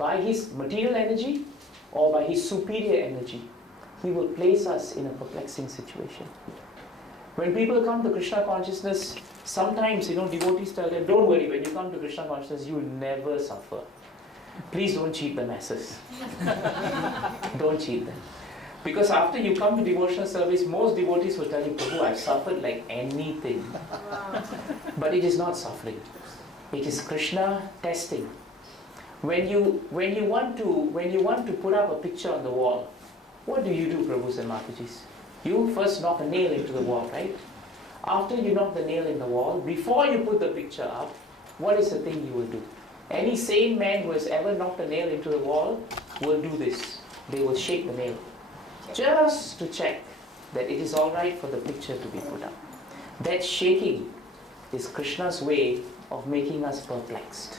by his material energy or by his superior energy, he will place us in a perplexing situation. When people come to Krishna consciousness, sometimes, devotees tell them, don't worry, when you come to Krishna consciousness, you will never suffer. Please don't cheat the masses. Don't cheat them. Because after you come to devotional service, most devotees will tell you, Prabhu, I've suffered like anything. But it is not suffering. It is Krishna testing. When you want to put up a picture on the wall, what do you do, Prabhus and Matajis? You first knock a nail into the wall, right? After you knock the nail in the wall, before you put the picture up, what is the thing you will do? Any sane man who has ever knocked a nail into the wall will do this. They will shake the nail, just to check that it is alright for the picture to be put up. That shaking is Krishna's way of making us perplexed.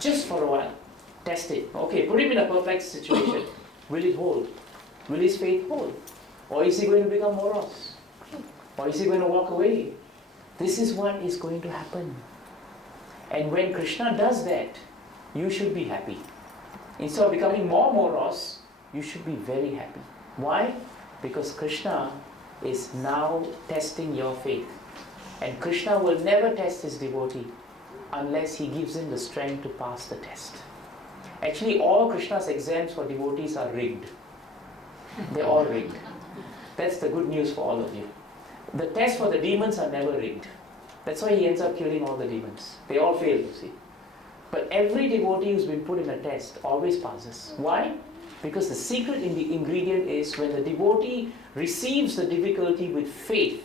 Just for a while. Test it. Okay, put him in a perplexed situation. Will it hold? Will his faith hold? Or is he going to become morose? Or is he going to walk away? This is what is going to happen. And when Krishna does that, you should be happy. Instead of becoming more morose, you should be very happy. Why? Because Krishna is now testing your faith. And Krishna will never test his devotee unless he gives him the strength to pass the test. Actually, all Krishna's exams for devotees are rigged. They're all rigged. That's the good news for all of you. The tests for the demons are never rigged. That's why he ends up killing all the demons. They all fail, you see. But every devotee who's been put in a test always passes. Why? Because the secret in the ingredient is when the devotee receives the difficulty with faith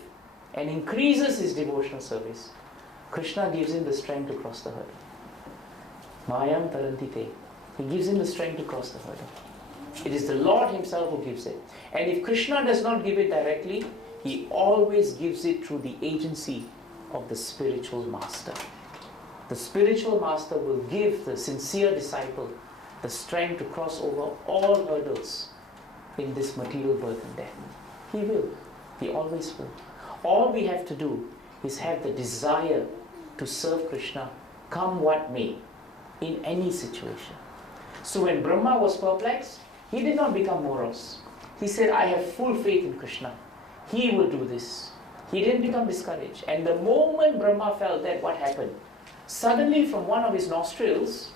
and increases his devotional service, Krishna gives him the strength to cross the hurdle. Mayam tarantite. He gives him the strength to cross the hurdle. It is the Lord himself who gives it. And if Krishna does not give it directly, he always gives it through the agency of the spiritual master. The spiritual master will give the sincere disciple the strength to cross over all hurdles in this material birth and death. He will. He always will. All we have to do is have the desire to serve Krishna, come what may, in any situation. So when Brahma was perplexed, he did not become morose. He said, I have full faith in Krishna. He will do this. He didn't become discouraged. And the moment Brahma felt that, what happened? Suddenly from one of his nostrils,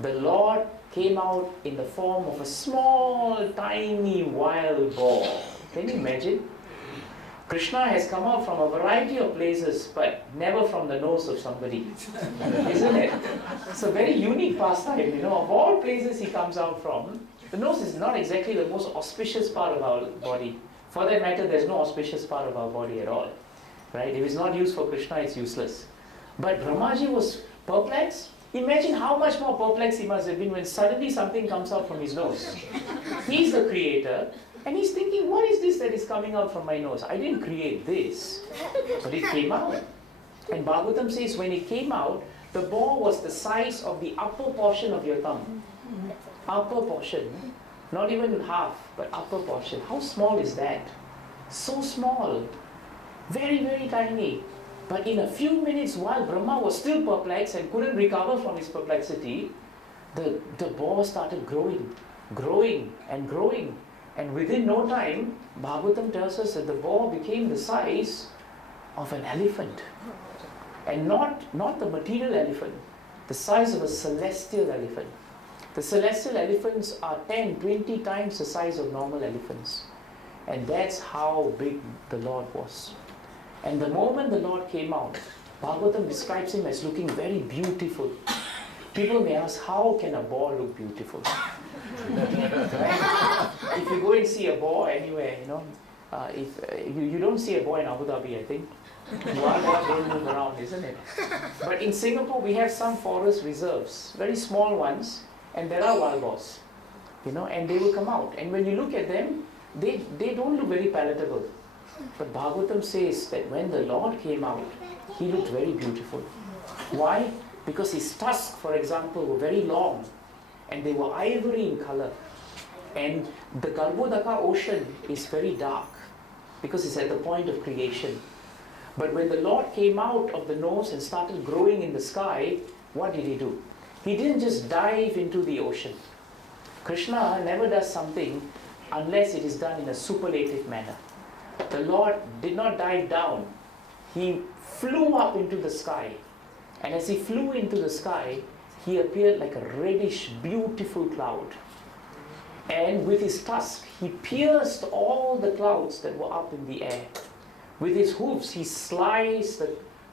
the Lord came out in the form of a small, tiny, wild boar. Can you imagine? Krishna has come out from a variety of places, but never from the nose of somebody. Isn't it? It's a very unique pastime, Of all places he comes out from, the nose is not exactly the most auspicious part of our body. For that matter, there's no auspicious part of our body at all. Right? If it's not used for Krishna, it's useless. But Brahmaji was perplexed. Imagine how much more perplexed he must have been when suddenly something comes out from his nose. He's the creator. And he's thinking, what is this that is coming out from my nose? I didn't create this, but it came out. And Bhagavatam says when it came out, the boar was the size of the upper portion of your thumb. Upper portion. Not even half, but upper portion. How small is that? So small. Very, very tiny. But in a few minutes, while Brahma was still perplexed and couldn't recover from his perplexity, the boar started growing and growing. And within no time, Bhagavatam tells us that the boar became the size of an elephant. And not the material elephant, the size of a celestial elephant. The celestial elephants are 10, 20 times the size of normal elephants. And that's how big the Lord was. And the moment the Lord came out, Bhagavatam describes him as looking very beautiful. People may ask, how can a boar look beautiful? Right? If you go and see a boar anywhere, if you don't see a boar in Abu Dhabi, I think. Wild boars don't move around, isn't it? But in Singapore, we have some forest reserves, very small ones, and there are wild boars, and they will come out. And when you look at them, they don't look very palatable. But Bhagavatam says that when the Lord came out, he looked very beautiful. Why? Because his tusks, for example, were very long, and they were ivory in color. And the Garbhodaka ocean is very dark, because it's at the point of creation. But when the Lord came out of the nose and started growing in the sky, what did he do? He didn't just dive into the ocean. Krishna never does something unless it is done in a superlative manner. The Lord did not dive down. He flew up into the sky. And as he flew into the sky, he appeared like a reddish, beautiful cloud. And with his tusk, he pierced all the clouds that were up in the air. With his hooves, he sliced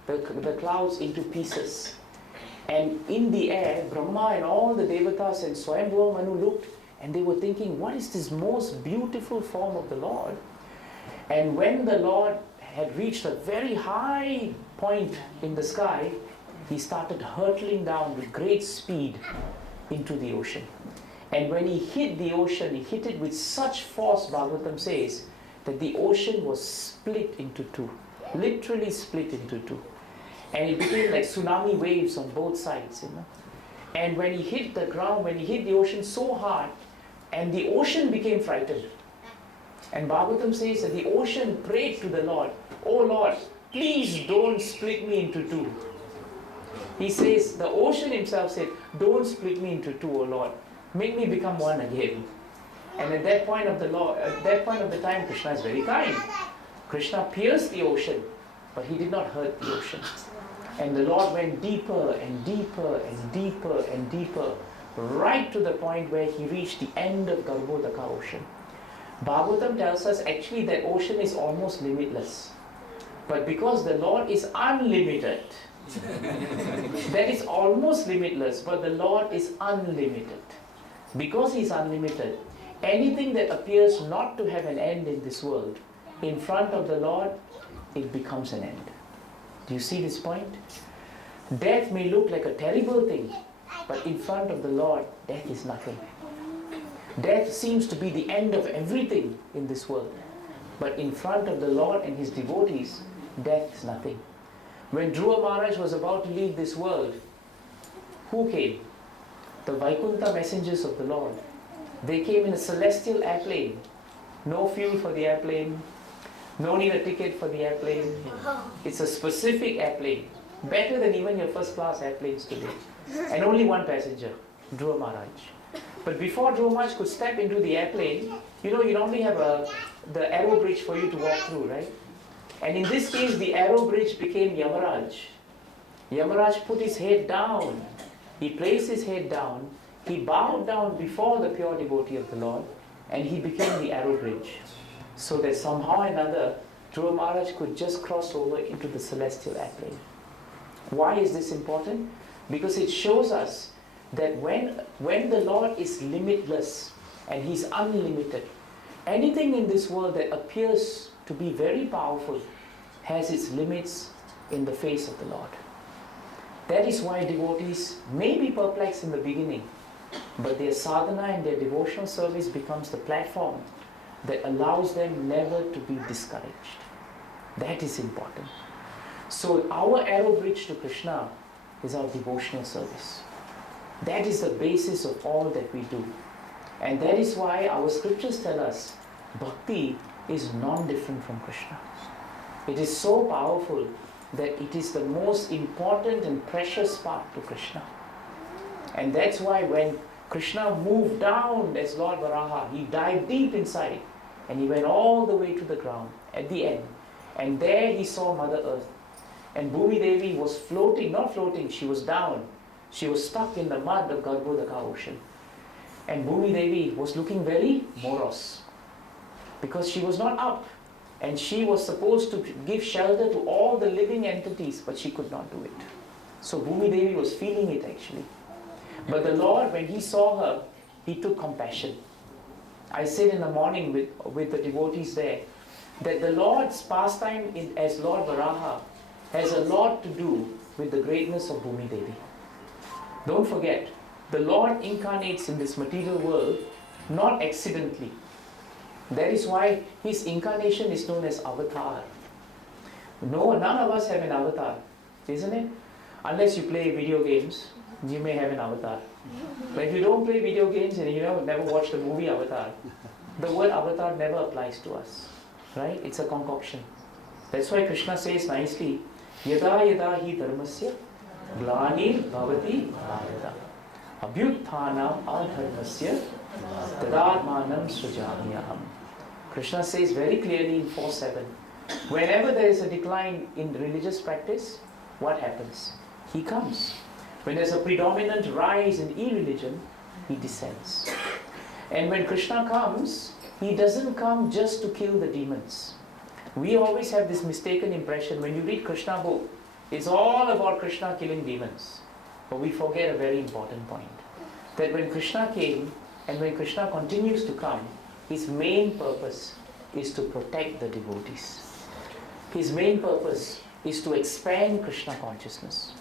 the clouds into pieces. And in the air, Brahma and all the Devatas and Swayambhuva Manu looked, and they were thinking, what is this most beautiful form of the Lord? And when the Lord had reached a very high point in the sky, he started hurtling down with great speed into the ocean. And when he hit the ocean, he hit it with such force, Bhagavatam says, that the ocean was split into two. Literally split into two. And it became like tsunami waves on both sides, And when he hit the ground, when he hit the ocean so hard, and the ocean became frightened. And Bhagavatam says that the ocean prayed to the Lord, "Oh Lord, please don't split me into two." He says, the ocean himself said, "Don't split me into two, O Lord. Make me become one again." And at that point of the time, Krishna is very kind. Krishna pierced the ocean, but he did not hurt the ocean. And the Lord went deeper and deeper and deeper and deeper, right to the point where he reached the end of Garbhodaka ocean. Bhagavatam tells us actually that ocean is almost limitless. But because the Lord is unlimited, that is almost limitless, but the Lord is unlimited. Because he is unlimited, anything that appears not to have an end in this world, in front of the Lord, it becomes an end. Do you see this point? Death may look like a terrible thing, but in front of the Lord, death is nothing. Death seems to be the end of everything in this world. But in front of the Lord and his devotees, death is nothing. When Dhruva Maharaj was about to leave this world, who came? The Vaikuntha messengers of the Lord. They came in a celestial airplane. No fuel for the airplane. No need a ticket for the airplane. It's a specific airplane. Better than even your first class airplanes today. And only one passenger, Dhruva Maharaj. But before Dhruva Maharaj could step into the airplane, you normally have the aero bridge for you to walk through, right? And in this case, the aero bridge became Yamaraj. Yamaraj put his head down. He placed his head down. He bowed down before the pure devotee of the Lord, and he became the aero bridge. So that somehow or another, Dhruva Maharaj could just cross over into the celestial airplane. Why is this important? Because it shows us that when the Lord is limitless and he's unlimited, anything in this world that appears to be very powerful has its limits in the face of the Lord. That is why devotees may be perplexed in the beginning, but their sadhana and their devotional service becomes the platform that allows them never to be discouraged. That is important. So our arrow bridge to Krishna is our devotional service. That is the basis of all that we do. And that is why our scriptures tell us bhakti is non-different from Krishna. It is so powerful that it is the most important and precious part to Krishna. And that's why when Krishna moved down as Lord Varaha, he dived deep inside and he went all the way to the ground at the end. And there he saw Mother Earth. And Bhumi Devi was floating, not floating, she was down. She was stuck in the mud of Garbhodaka ocean. And Bhumi Devi was looking very morose because she was not up. And she was supposed to give shelter to all the living entities, but she could not do it. So Bhumi Devi was feeling it actually. But the Lord, when he saw her, he took compassion. I said in the morning with the devotees there, that the Lord's pastime as Lord Varaha has a lot to do with the greatness of Bhumi Devi. Don't forget, the Lord incarnates in this material world not accidentally. That is why his incarnation is known as avatar. No, none of us have an avatar, isn't it? Unless you play video games, you may have an avatar. But if you don't play video games and you never watched the movie Avatar, the word avatar never applies to us. Right? It's a concoction. That's why Krishna says nicely, Yada yada hi dharmasya glanir bhavati bharata. Abhyutthanam adharmasya tadatmanam srijamyaham. Krishna says very clearly in 4.7, whenever there is a decline in religious practice, what happens? He comes. When there's a predominant rise in irreligion, he descends. And when Krishna comes, he doesn't come just to kill the demons. We always have this mistaken impression when you read Krishna book, it's all about Krishna killing demons. But we forget a very important point. That when Krishna came, and when Krishna continues to come, his main purpose is to protect the devotees. His main purpose is to expand Krishna consciousness.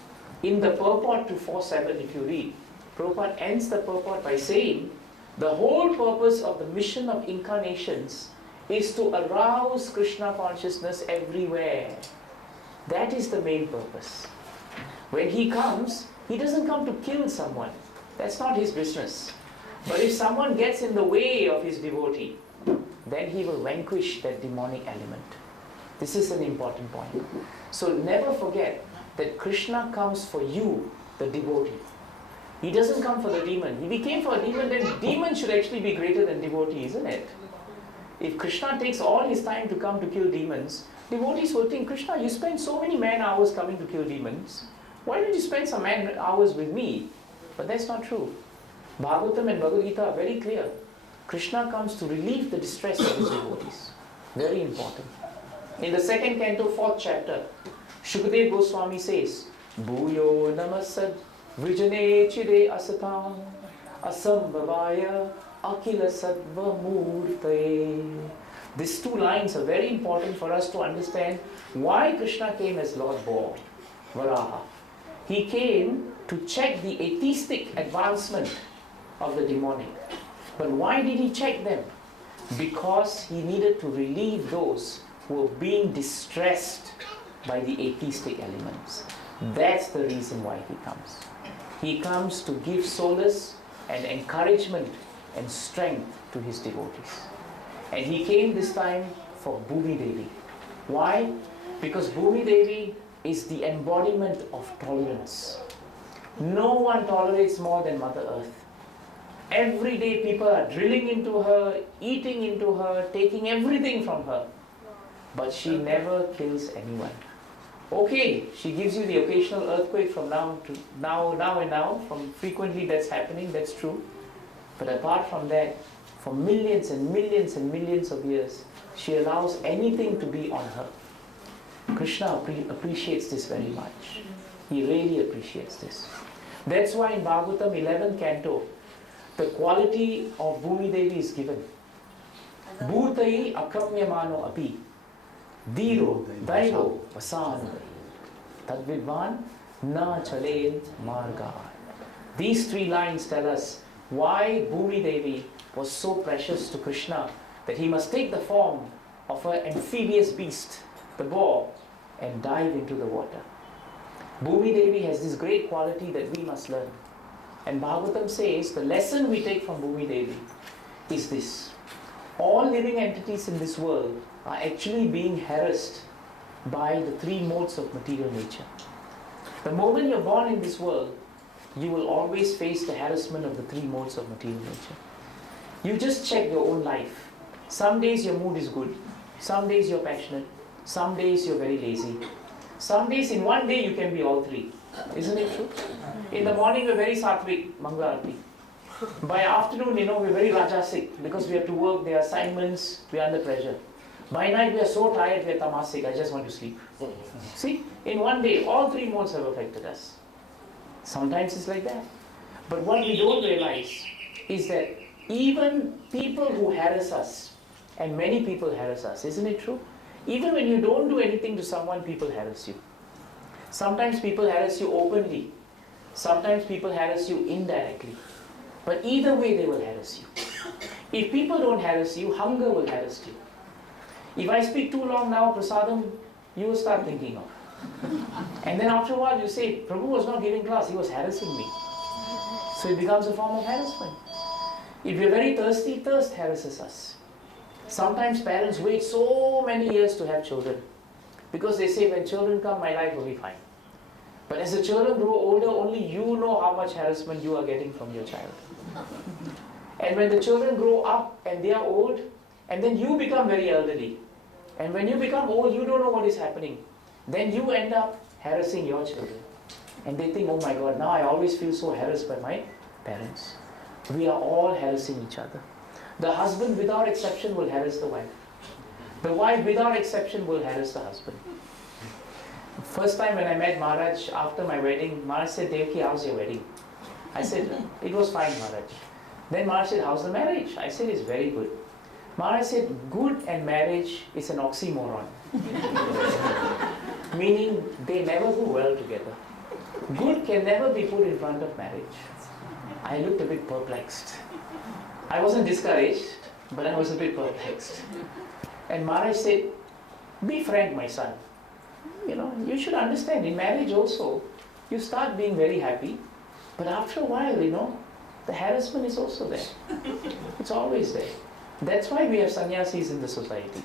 In the purport to 4.7, if you read, Prabhupada ends the purport by saying, the whole purpose of the mission of incarnations is to arouse Krishna consciousness everywhere. That is the main purpose. When he comes, he doesn't come to kill someone. That's not his business. But if someone gets in the way of his devotee, then he will vanquish that demonic element. This is an important point. So never forget that Krishna comes for you, the devotee. He doesn't come for the demon. If he came for a demon, then demon should actually be greater than devotee, isn't it? If Krishna takes all his time to come to kill demons, devotees will think, Krishna, you spend so many man hours coming to kill demons. Why don't you spend some man hours with me? But that's not true. Bhagavatam and Bhagavad Gita are very clear. Krishna comes to relieve the distress of his devotees. Very important. In the 2nd canto, 4th chapter, Shukadeva Goswami says, Bhuyo namasad vrijane chide asatam asambhavaya akila sattva murtaye. These two lines are very important for us to understand why Krishna came as Lord Boar, Varaha. He came to check the atheistic advancement of the demonic. But why did he check them? Because he needed to relieve those who were being distressed by the atheistic elements. That's the reason why he comes. He comes to give solace and encouragement and strength to his devotees. And he came this time for Bhumi Devi. Why? Because Bhumi Devi is the embodiment of tolerance. No one tolerates more than Mother Earth. Every day people are drilling into her, eating into her, taking everything from her. But she never kills anyone. Okay, she gives you the occasional earthquake from now and now, from frequently that's happening, that's true. But apart from that, for millions and millions and millions of years, she allows anything to be on her. Krishna appreciates this very much. He really appreciates this. That's why in Bhagavatam 11th canto, the quality of Bhumi Devi is given. Bhutai akamyamano api Diro Daivo Vasan Tadvidvan Na Chalen Marga. These 3 lines tell us why Bhumi Devi was so precious to Krishna that he must take the form of an amphibious beast, the boar, and dive into the water. Bhumi Devi has this great quality that we must learn. And Bhagavatam says the lesson we take from Bhumi Devi is this. All living entities in this world are actually being harassed by the 3 modes of material nature. The moment you're born in this world, you will always face the harassment of the 3 modes of material nature. You just check your own life. Some days your mood is good, some days you're passionate, some days you're very lazy. Some days in one day you can be all 3. Isn't it true? In the morning we're very sattvic, Mangala Arati. By afternoon, we're very rajasic because we have to work, there are assignments, we are under pressure. By night we are so tired, we are tamasic, I just want to sleep. See, in one day, all 3 modes have affected us. Sometimes it's like that. But what we don't realize is that even people who harass us, and many people harass us, isn't it true? Even when you don't do anything to someone, people harass you. Sometimes people harass you openly. Sometimes people harass you indirectly. But either way, they will harass you. If people don't harass you, hunger will harass you. If I speak too long now, prasadam, you will start thinking of. And then after a while you say, Prabhu was not giving class, he was harassing me. So it becomes a form of harassment. If you're very thirsty, thirst harasses us. Sometimes parents wait so many years to have children. Because they say, when children come, my life will be fine. But as the children grow older, only you know how much harassment you are getting from your child. And when the children grow up and they are old, and then you become very elderly, and when you become old, you don't know what is happening. Then you end up harassing your children. And they think, oh my God, now I always feel so harassed by my parents. We are all harassing each other. The husband without exception will harass the wife. The wife without exception will harass the husband. First time when I met Maharaj after my wedding, Maharaj said, Devaki, how's your wedding? I said, it was fine, Maharaj. Then Maharaj said, how's the marriage? I said, it's very good. Maharaj said, good and marriage is an oxymoron. Meaning they never go well together. Good can never be put in front of marriage. I looked a bit perplexed. I wasn't discouraged, but I was a bit perplexed. And Maharaj said, be frank, my son. You should understand, in marriage also, you start being very happy, but after a while, the harassment is also there. It's always there. That's why we have sannyasis in the society.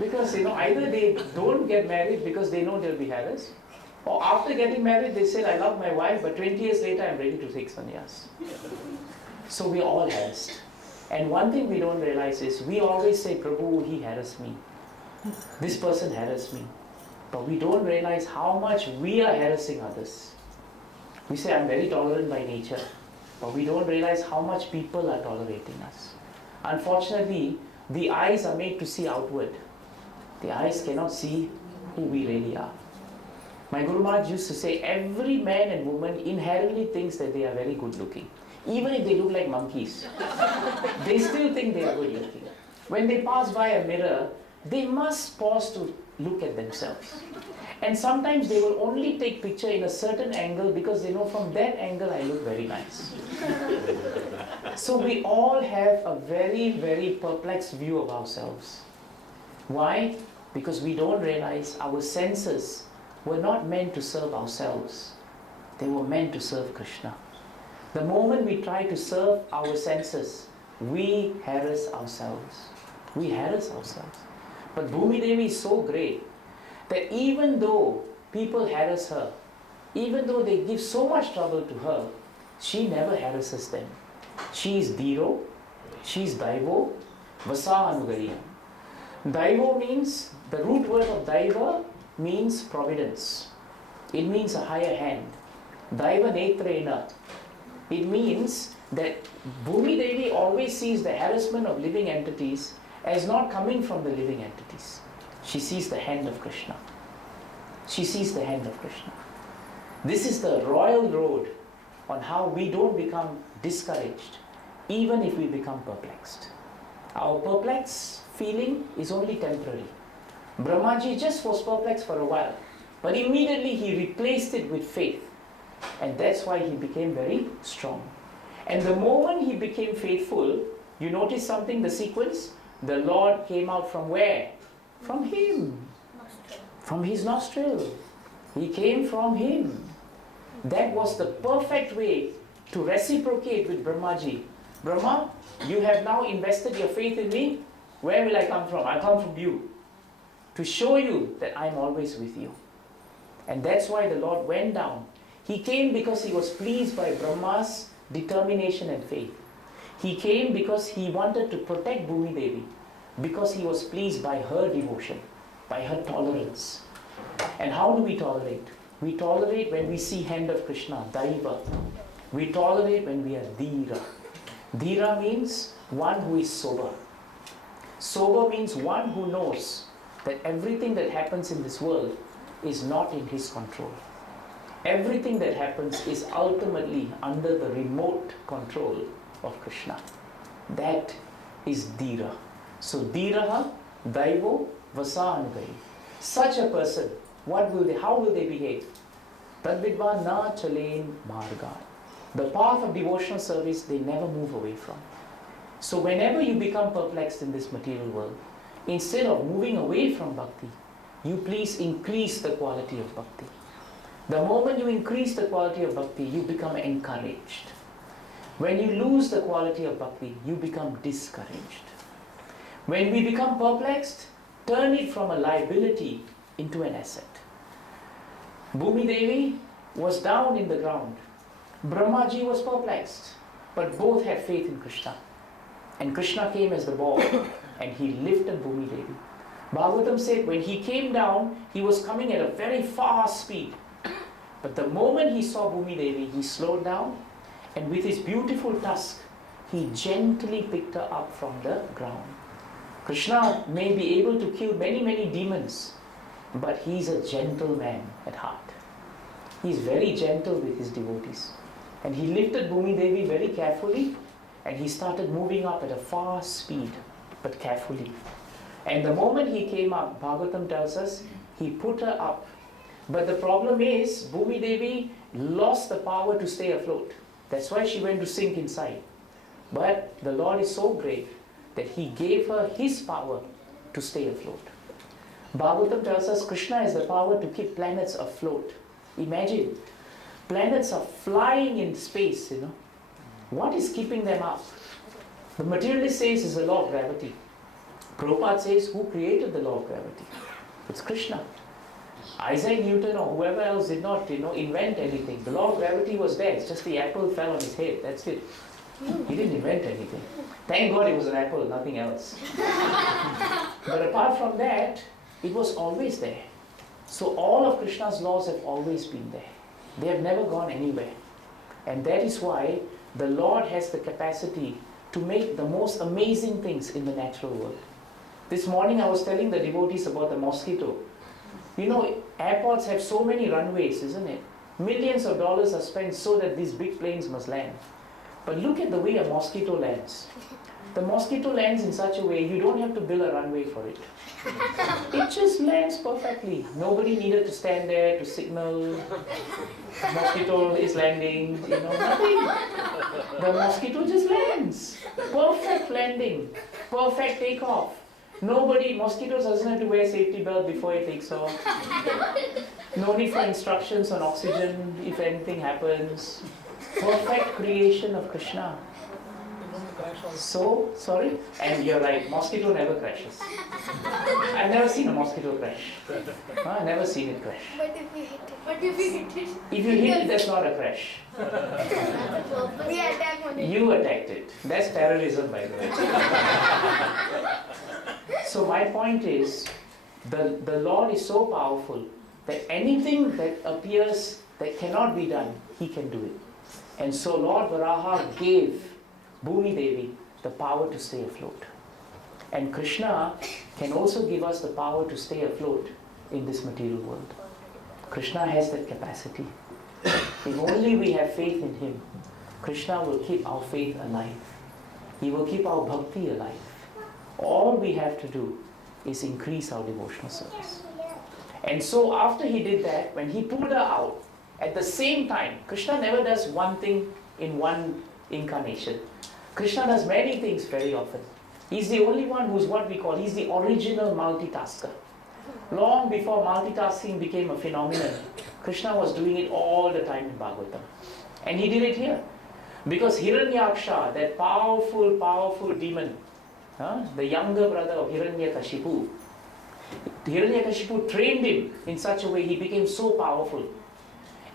Because, either they don't get married because they know they'll be harassed, or after getting married, they say, I love my wife, but 20 years later, I'm ready to take sannyas. So we're all harassed. And one thing we don't realize is, we always say, Prabhu, he harassed me. This person harassed me. But we don't realize how much we are harassing others. We say, I'm very tolerant by nature. But we don't realize how much people are tolerating us. Unfortunately, the eyes are made to see outward. The eyes cannot see who we really are. My Guru Maharaj used to say, every man and woman inherently thinks that they are very good looking. Even if they look like monkeys, they still think they are good looking. When they pass by a mirror, they must pause to look at themselves. And sometimes they will only take picture in a certain angle because they know from that angle I look very nice. So we all have a very, very perplexed view of ourselves. Why? Because we don't realize our senses were not meant to serve ourselves. They were meant to serve Krishna. The moment we try to serve our senses, we harass ourselves. We harass ourselves. But Bhumi Devi is so great that even though people harass her, even though they give so much trouble to her, she never harasses them. She is Dhiro, she is Daivo, Vasa Anugariya. Daivo means, the root word of Daiva means providence. It means a higher hand. Daiva Netrena. It means that Bhumi Devi always sees the harassment of living entities as not coming from the living entities. She sees the hand of Krishna. She sees the hand of Krishna. This is the royal road on how we don't become discouraged, even if we become perplexed. Our perplexed feeling is only temporary. Brahmaji just was perplexed for a while, but immediately he replaced it with faith. And that's why he became very strong. And the moment he became faithful, you notice something, the sequence? The Lord came out from where? From him. From his nostril. He came from him. That was the perfect way to reciprocate with Brahmaji. Brahma, you have now invested your faith in me. Where will I come from? I'll come from you. To show you that I'm always with you. And that's why the Lord went down. He came because he was pleased by Brahma's determination and faith. He came because he wanted to protect Bhumi Devi, because he was pleased by her devotion, by her tolerance. And how do we tolerate? We tolerate when we see hand of Krishna, Daiva. We tolerate when we are Dhira. Dhira means one who is sober. Sober means one who knows that everything that happens in this world is not in his control. Everything that happens is ultimately under the remote control of Krishna. That is Dhira. So Dhiraha, Daivo, Vasanugari. Such a person, how will they behave? Tadvidva na chalen marga. The path of devotional service they never move away from. So whenever you become perplexed in this material world, instead of moving away from bhakti, you please increase the quality of bhakti. The moment you increase the quality of bhakti, you become encouraged. When you lose the quality of bhakti, you become discouraged. When we become perplexed, turn it from a liability into an asset. Bhumi Devi was down in the ground. Brahmaji was perplexed, but both had faith in Krishna. And Krishna came as the ball and he lifted Bhumi Devi. Bhagavatam said when he came down, he was coming at a very fast speed. But the moment he saw Bhumi Devi, he slowed down and with his beautiful tusk, he gently picked her up from the ground. Krishna may be able to kill many, many demons, but he's a gentle man at heart. He's very gentle with his devotees. And he lifted Bhumi Devi very carefully and he started moving up at a fast speed, but carefully. And the moment he came up, Bhagavatam tells us, he put her up. But the problem is, Bhumi Devi lost the power to stay afloat. That's why she went to sink inside. But the Lord is so great that he gave her his power to stay afloat. Bhagavatam tells us Krishna has the power to keep planets afloat. Imagine, planets are flying in space, What is keeping them up? The materialist says it's the law of gravity. Prabhupada says, who created the law of gravity? It's Krishna. Isaac Newton or whoever else did not, invent anything. The law of gravity was there. It's just the apple fell on his head. That's it. He didn't invent anything. Thank God it was an apple, nothing else. But apart from that, it was always there. So all of Krishna's laws have always been there. They have never gone anywhere. And that is why the Lord has the capacity to make the most amazing things in the natural world. This morning I was telling the devotees about the mosquito. Airports have so many runways, isn't it? Millions of dollars are spent so that these big planes must land. But look at the way a mosquito lands. The mosquito lands in such a way you don't have to build a runway for it. It just lands perfectly. Nobody needed to stand there to signal. The mosquito is landing, nothing. The mosquito just lands. Perfect landing. Perfect takeoff. Mosquitoes doesn't have to wear safety belt before it takes off. No need for instructions on oxygen if anything happens. Perfect creation of Krishna. So, sorry? And you're right, mosquito never crashes. I've never seen a mosquito crash. I've never seen it crash. But if you hit it? What if you hit it? If you hit it, that's not a crash. We attack on it. You attacked it. That's terrorism, by the way. So my point is, the Lord is so powerful that anything that appears that cannot be done, He can do it. And so Lord Varaha gave Bhumi Devi the power to stay afloat. And Krishna can also give us the power to stay afloat in this material world. Krishna has that capacity. If only we have faith in Him, Krishna will keep our faith alive. He will keep our bhakti alive. All we have to do is increase our devotional service. And so after He did that, when He pulled her out, at the same time, Krishna never does one thing in one incarnation. Krishna does many things very often. He's the only one who's what we call, he's the original multitasker. Long before multitasking became a phenomenon, Krishna was doing it all the time in Bhagavatam. And He did it here. Because Hiranyaksha, that powerful, powerful demon, the younger brother of Hiranyakashipu, Hiranyakashipu trained him in such a way he became so powerful.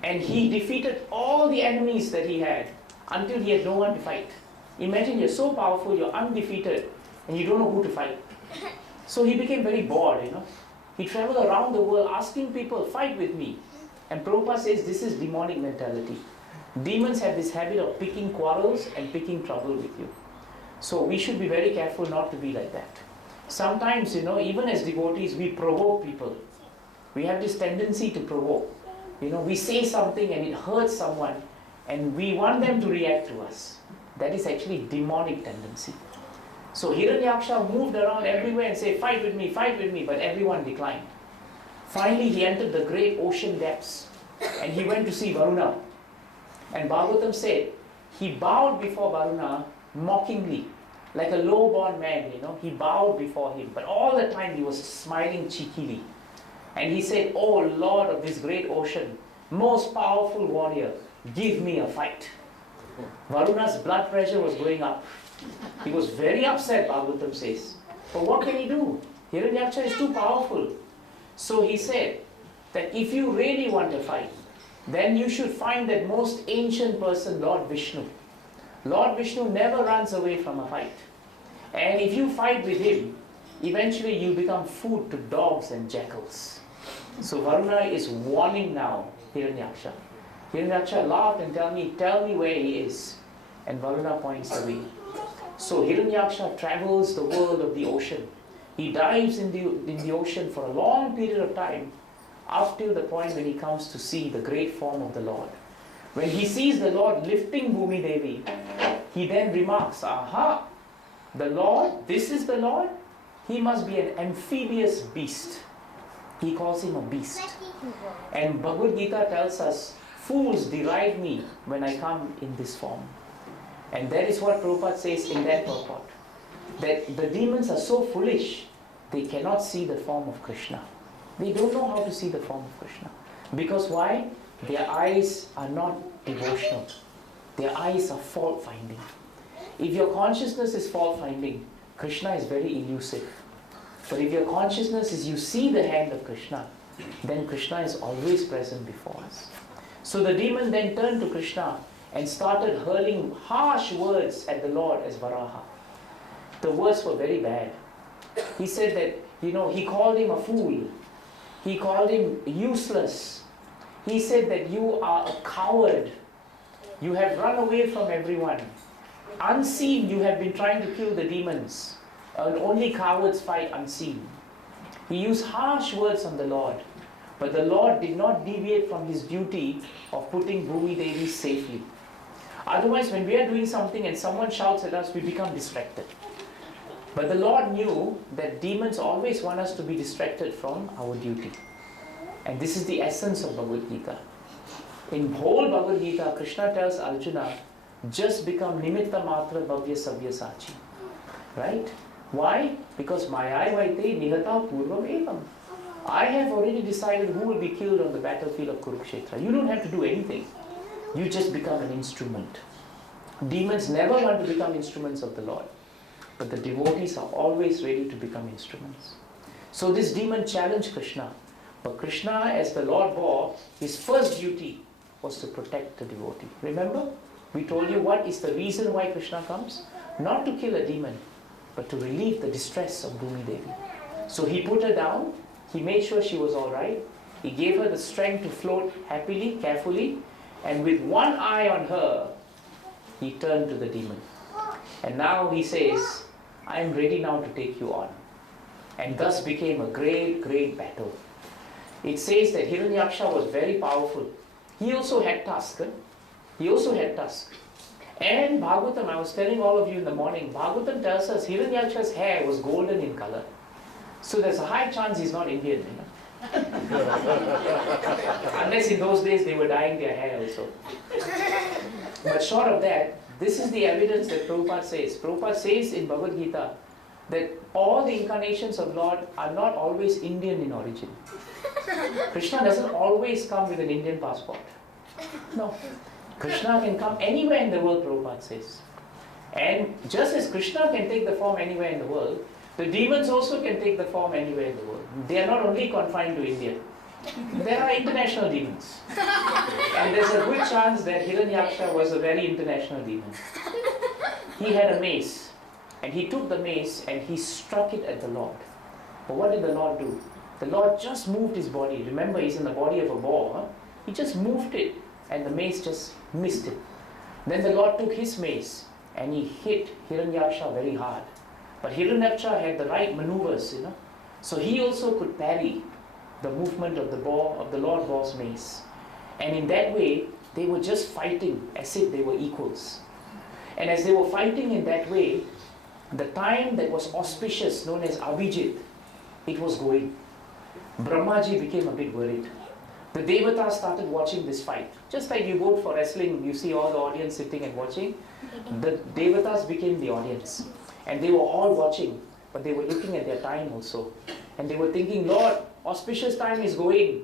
And he defeated all the enemies that he had until he had no one to fight. Imagine you're so powerful, you're undefeated, and you don't know who to fight. So he became very bored, He traveled around the world asking people, fight with me. And Prabhupada says this is demonic mentality. Demons have this habit of picking quarrels and picking trouble with you. So we should be very careful not to be like that. Sometimes, even as devotees, we provoke people. We have this tendency to provoke. We say something and it hurts someone and we want them to react to us. That is actually demonic tendency. So Hiranyaksha moved around everywhere and said, fight with me, but everyone declined. Finally, he entered the great ocean depths and he went to see Varuna. And Bhagavatam said, he bowed before Varuna mockingly, like a low-born man, he bowed before him. But all the time he was smiling cheekily. And he said, oh Lord of this great ocean, most powerful warrior, give me a fight. Varuna's blood pressure was going up. He was very upset, Bhagavatam says. But what can he do? Hiranyaksha is too powerful. So he said that if you really want to fight, then you should find that most ancient person, Lord Vishnu. Lord Vishnu never runs away from a fight. And if you fight with him, eventually you become food to dogs and jackals. So Varuna is warning now Hiranyaksha. Hiranyaksha laughed and tell me where he is. And Varuna points the way. So Hiranyaksha travels the world of the ocean. He dives in the ocean for a long period of time, up till the point when he comes to see the great form of the Lord. When he sees the Lord lifting Bhumi Devi, he then remarks, aha, the Lord, this is the Lord? He must be an amphibious beast. He calls him a beast. And Bhagavad Gita tells us, fools deride me when I come in this form. And that is what Prabhupada says in that purport. That the demons are so foolish, they cannot see the form of Krishna. They don't know how to see the form of Krishna. Because why? Their eyes are not devotional. Their eyes are fault-finding. If your consciousness is fault-finding, Krishna is very elusive. But if your consciousness is you see the hand of Krishna, then Krishna is always present before us. So the demon then turned to Krishna and started hurling harsh words at the Lord as Varaha. The words were very bad. He said that, he called him a fool. He called him useless. He said that you are a coward. You have run away from everyone. Unseen, you have been trying to kill the demons. And only cowards fight unseen. He used harsh words on the Lord. But the Lord did not deviate from his duty of putting Bhumi Devi safely. Otherwise, when we are doing something and someone shouts at us, we become distracted. But the Lord knew that demons always want us to be distracted from our duty. And this is the essence of Bhagavad Gita. In whole Bhagavad Gita, Krishna tells Arjuna, just become nimitta matra bhavya savya sachi. Right? Why? Because maya vaite nihata purvam evam. I have already decided who will be killed on the battlefield of Kurukshetra. You don't have to do anything. You just become an instrument. Demons never want to become instruments of the Lord. But the devotees are always ready to become instruments. So this demon challenged Krishna. But Krishna, as the Lord bore, his first duty was to protect the devotee. Remember? We told you what is the reason why Krishna comes? Not to kill a demon, but to relieve the distress of Bhumi Devi. So he put her down. He made sure she was alright. He gave her the strength to float happily, carefully. And with one eye on her, he turned to the demon. And now he says, I am ready now to take you on. And thus became a great, great battle. It says that Hiranyaksha was very powerful. He also had tusk. He also had tusk. And Bhagavatam, I was telling all of you in the morning, Bhagavatam tells us Hiranyaksha's hair was golden in color. So there's a high chance he's not Indian, Unless in those days they were dyeing their hair also. But short of that, this is the evidence that Prabhupada says. Prabhupada says in Bhagavad Gita that all the incarnations of Lord are not always Indian in origin. Krishna doesn't always come with an Indian passport. No. Krishna can come anywhere in the world, Prabhupada says. And just as Krishna can take the form anywhere in the world, the demons also can take the form anywhere in the world. They are not only confined to India. There are international demons. And there's a good chance that Hiranyaksha was a very international demon. He had a mace. And he took the mace and he struck it at the Lord. But what did the Lord do? The Lord just moved his body. Remember, he's in the body of a boar. He just moved it and the mace just missed him. Then the Lord took his mace and he hit Hiranyaksha very hard. But Hiranyaksha had the right maneuvers, So he also could parry the movement of the Lord boar's mace. And in that way, they were just fighting as if they were equals. And as they were fighting in that way, the time that was auspicious, known as Abhijit, it was going. Brahmaji became a bit worried. The Devatas started watching this fight. Just like you go for wrestling, you see all the audience sitting and watching. The Devatas became the audience. And they were all watching, but they were looking at their time also. And they were thinking, Lord, auspicious time is going.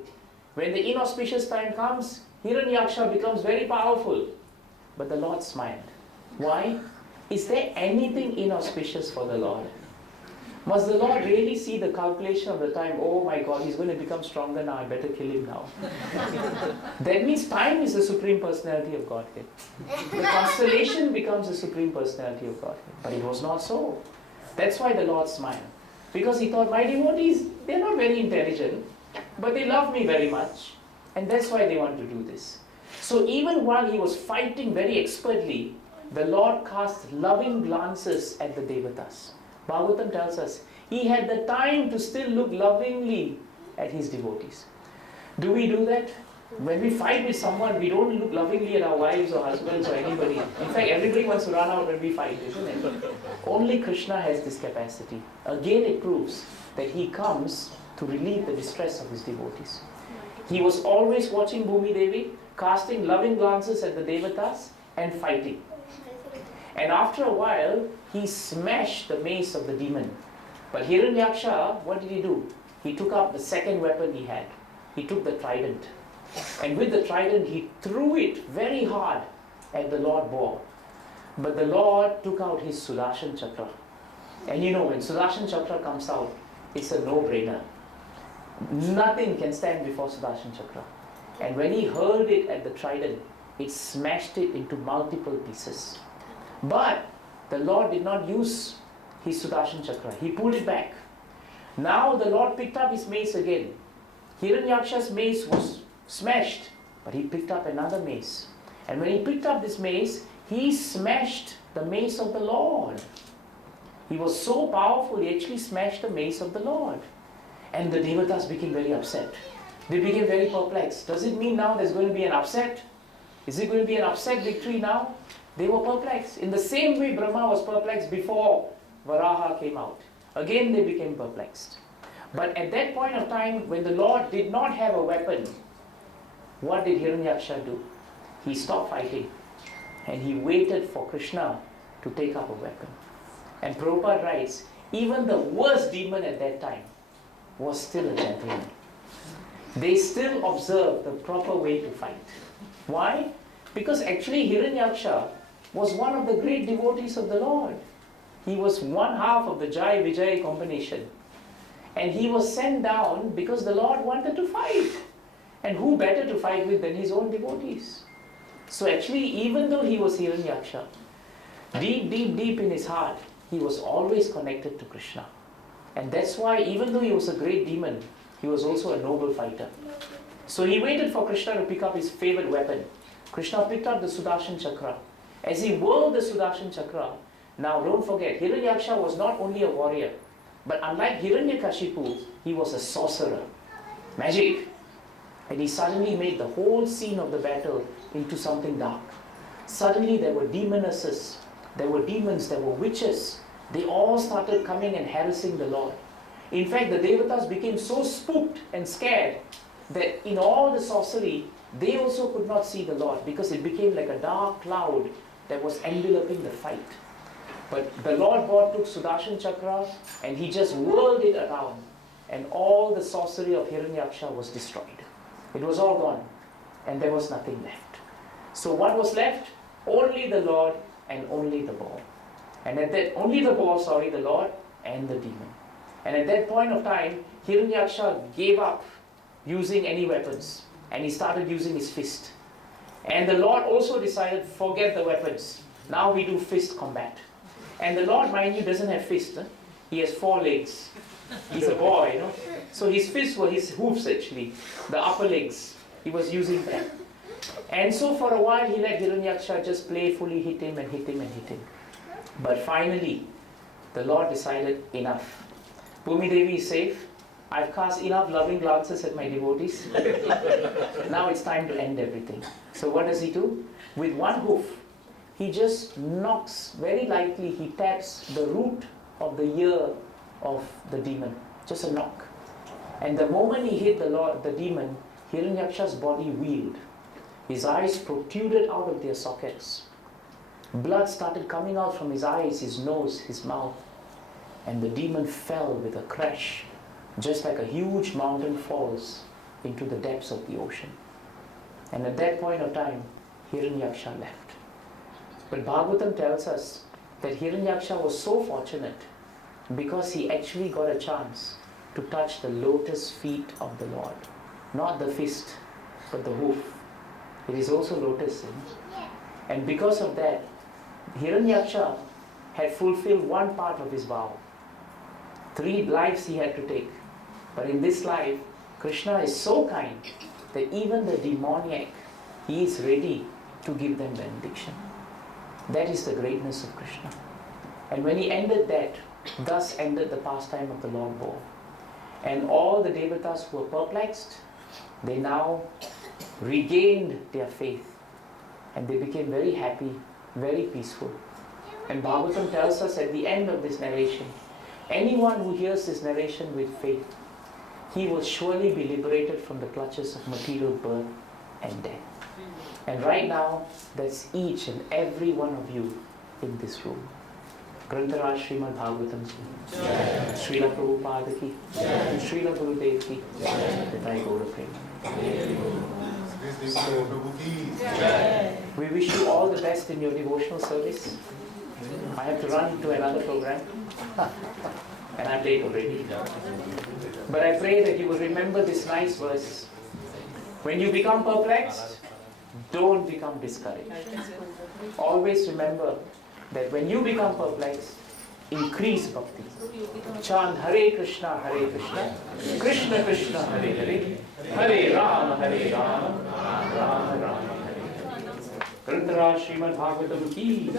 When the inauspicious time comes, Hiranyaksha becomes very powerful. But the Lord smiled. Why? Is there anything inauspicious for the Lord? Must the Lord really see the calculation of the time? Oh my God, he's going to become stronger now, I better kill him now. That means time is the Supreme Personality of Godhead. The constellation becomes the Supreme Personality of Godhead. But it was not so. That's why the Lord smiled. Because he thought, my devotees, they're not very intelligent, but they love me very much. And that's why they want to do this. So even while he was fighting very expertly, the Lord cast loving glances at the Devatas. Bhagavatam tells us, he had the time to still look lovingly at his devotees. Do we do that? When we fight with someone, we don't look lovingly at our wives or husbands or anybody. In fact, everybody wants to run out when we fight, isn't it? Only Krishna has this capacity. Again, it proves that he comes to relieve the distress of his devotees. He was always watching Bhumi Devi, casting loving glances at the Devatas and fighting. And after a while, he smashed the mace of the demon. But Hiranyaksha, what did he do? He took up the second weapon he had. He took the trident. And with the trident, he threw it very hard at the Lord Boar. But the Lord took out his Sudarshan Chakra. And you know, when Sudarshan Chakra comes out, it's a no-brainer. Nothing can stand before Sudarshan Chakra. And when he hurled it at the trident, it smashed it into multiple pieces. But the Lord did not use his Sudarshan Chakra. He pulled it back. Now the Lord picked up his mace again. Hiranyaksha's mace was smashed, but he picked up another mace. And when he picked up this mace, he smashed the mace of the Lord. He was so powerful, he actually smashed the mace of the Lord. And the Devatas became very upset. They became very perplexed. Does it mean now there's going to be an upset? Is it going to be an upset victory now? They were perplexed. In the same way Brahma was perplexed before Varaha came out. Again they became perplexed. But at that point of time, when the Lord did not have a weapon, what did Hiranyaksha do? He stopped fighting and he waited for Krishna to take up a weapon. And Prabhupada writes, even the worst demon at that time was still a gentleman. They still observed the proper way to fight. Why? Because actually Hiranyaksha was one of the great devotees of the Lord. He was one half of the Jai Vijay combination. And he was sent down because the Lord wanted to fight. And who better to fight with than his own devotees? So actually, even though he was Hiranyaksha, deep, deep, deep in his heart, he was always connected to Krishna. And that's why, even though he was a great demon, he was also a noble fighter. So he waited for Krishna to pick up his favorite weapon. Krishna picked up the Sudarshan Chakra. As he whirled the Sudarshan Chakra, now don't forget, Hiranyaksha was not only a warrior, but unlike Hiranyakashipu, he was a sorcerer. Magic. And he suddenly made the whole scene of the battle into something dark. Suddenly there were demonesses, there were demons, there were witches. They all started coming and harassing the Lord. In fact, the Devatas became so spooked and scared that in all the sorcery, they also could not see the Lord because it became like a dark cloud that was enveloping the fight. But the Lord God took Sudarshan Chakra and he just whirled it around, and all the sorcery of Hiranyaksha was destroyed. It was all gone and there was nothing left. So what was left? Only the Lord and only the ball. And at that, only the ball, the Lord and the demon. And at that point of time, Hiranyaksha gave up using any weapons and he started using his fist. And the Lord also decided, forget the weapons. Now we do fist combat. And the Lord, mind you, doesn't have fists. He has 4 legs. He's a boy, you know. So his fists were his hoofs actually, the upper legs. He was using them. And so for a while he let Hiranyaksha just playfully hit him and hit him and hit him. But finally, the Lord decided, enough. Bhumi Devi is safe. I've cast enough loving glances at my devotees. Now it's time to end everything. So what does he do? With one hoof, he just knocks very lightly, he taps the root of the ear of the demon. Just a knock. And the moment he hit the demon, Hiranyaksha's body wheeled. His eyes protruded out of their sockets. Blood started coming out from his eyes, his nose, his mouth. And the demon fell with a crash, just like a huge mountain falls into the depths of the ocean. And at that point of time, Hiranyaksha left. But Bhagavatam tells us that Hiranyaksha was so fortunate because he actually got a chance to touch the lotus feet of the Lord. Not the fist, but the hoof. It is also lotus. And because of that, Hiranyaksha had fulfilled one part of his vow. 3 lives he had to take. But in this life, Krishna is so kind that even the demoniac, he is ready to give them benediction. That is the greatness of Krishna. And when he ended that, thus ended the pastime of the Lord War. And all the devatas who were perplexed, they now regained their faith. And they became very happy, very peaceful. And Bhagavatam tells us at the end of this narration, anyone who hears this narration with faith, he will surely be liberated from the clutches of material birth and death. And right now, that's each and every one of you in this room. Grantaraj Srimad Bhagavatam Ji, Srila Prabhupada Ki, and Srila Gurudev Ki, Nitai Gaura Premanjana. We wish you all the best in your devotional service. I have to run to another program and I'm late already. But I pray that you will remember this nice verse. When you become perplexed, don't become discouraged. Always remember that when you become perplexed, increase bhakti. Chant Hare Krishna, Krishna Krishna, Hare Hare, Hare Rama, Rama Rama, Hare Hare. Grantaraj Srimad Bhagavatam Ki.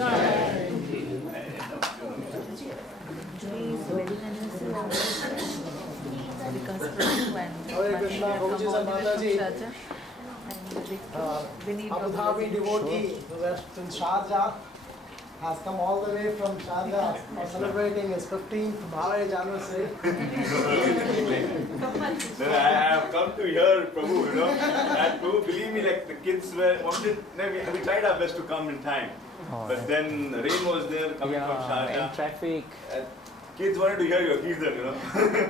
Because Hare Krishna, Mataji. Abu Dhabi devotee who was in Sharjah has come all the way from Sharjah for celebrating his 15th marriage anniversary. I have come to hear Prabhu, and Prabhu, believe me, like the kids we tried our best to come in time. But then rain was there coming from Sharjah. And traffic. Kids wanted to hear your kirtan,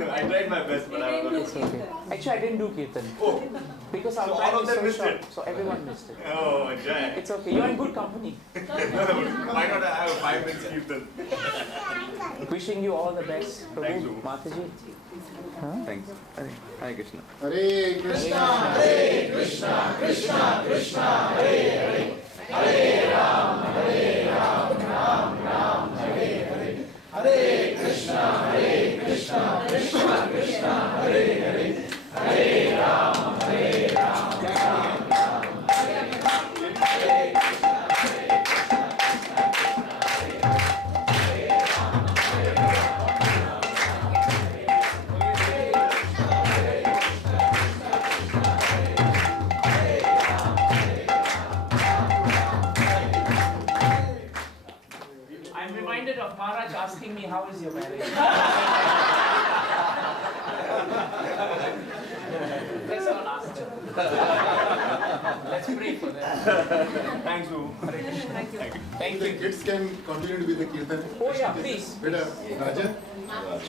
I tried my best, but I was not. It's okay. Actually, I didn't do kirtan. Oh, because our so time all of is them so missed short. it. So everyone missed it. Oh, Jai. It's okay. You're in good company. Why not I have a 5 minutes kirtan? Wishing you all the best. Thanks, Prabhu, Prabhu. Mataji. Thanks. Hare Krishna. Hare Krishna, Hare Krishna, Krishna Krishna, Hare Hare, Hare Ram, Ram Ram, Hare Hare, Hare Krishna, Krishna Krishna, Hare Hare, Hare Ram, Ram Ram, Hare Krishna. I'm reminded of Maharaj asking me, how is your marriage? Let's not ask them. Let's pray for them. Thanks, Prabhu. Thank you. Kids can continue with the kirtan. Oh yeah, please. Better, Rajan.